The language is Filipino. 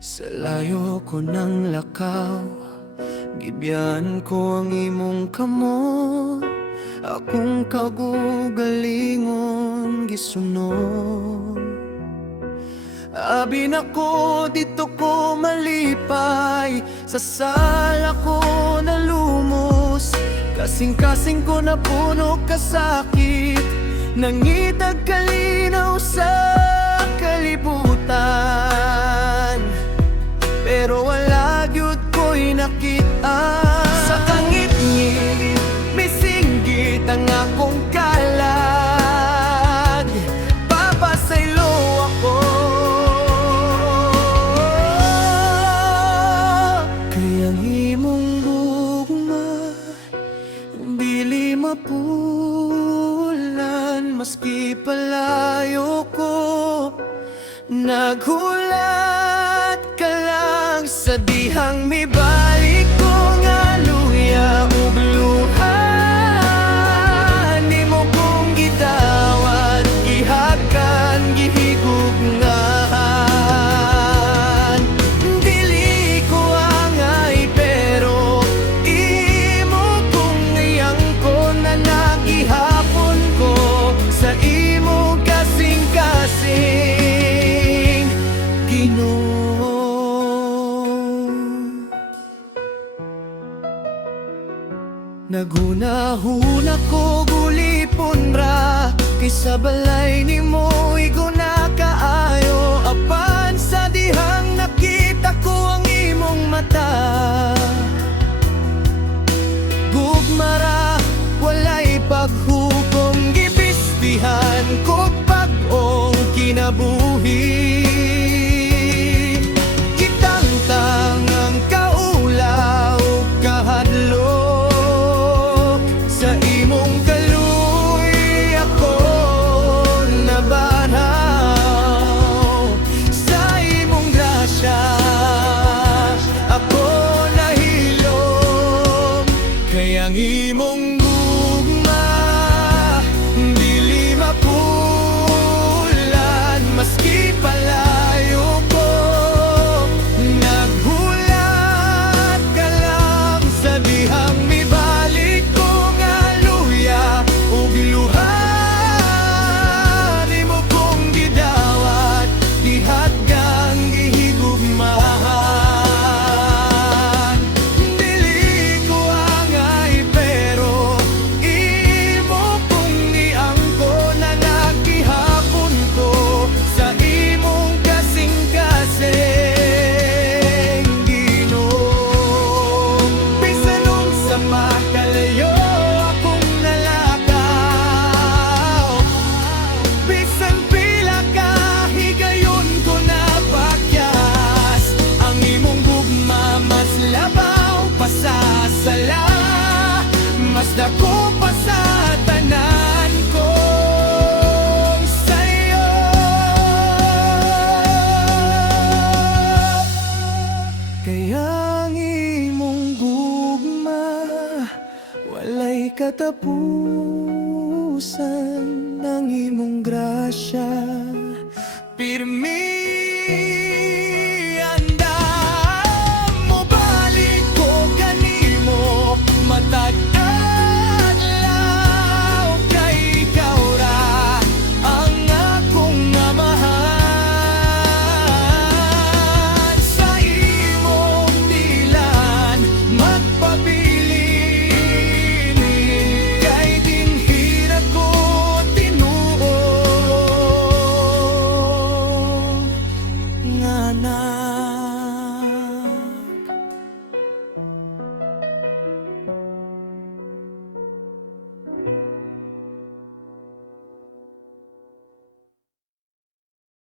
Sa layo ko ng lakaw, gibyan ko ang imong kamot. Akong kagugalingon gisunod. Abi na ko dito ko malipay, sa sala ko nalumos. Kasing-kasing ko napuno kasakit, nangitag kalinaw sa kalibutan. Pero wala gyud ko'y nakita. Sa kangit-ngit, misinggit ang akong kalag. Papasaylo ako, kaya ang imong gugma dili mapulan. Maski palayo ko, naghulat ka lang sa dihang mibalik ko nga luya ug luhan. Di mo kong gitawad, gihakan, gihigugnahan. Dili ko angay pero imo kong ngayangkon na nagihapon ko sa imo kasing-kasing Ginoo. Naghunahuna ko gulipon ra, kay sa balay nimo iguna kaayo. Apan sa dihang nakita ko ang imong mata, gugmara walay paghukom. Gibistihan ko pag-ong kinabuhi. Kitangtang ang kaulaw kahadlok, sa imong kaluy ako nabanaw. Sa imong grasya ako nahilom, kaya ang imong gugma dili mapulan. Maski palayo ko, naghulat ka lang sa dihang mibalik ko nga luya ug luhan. Di mo kong gidawat, gihadgang, gihigugmahan. Dili ko angay pero imo kong niangkon na nagihapon ko sa imong kasing-kasing Ginoo. Bisan unsa makalayo akong nalakaw, bisan pila ka higayon ko na pakyas, ang imong gugma mas labaw pa sa sala, mas dako pa sa tanan ko sa'yo. Kaya ang imong gugma walay katapusan, ang imong grasya pirmi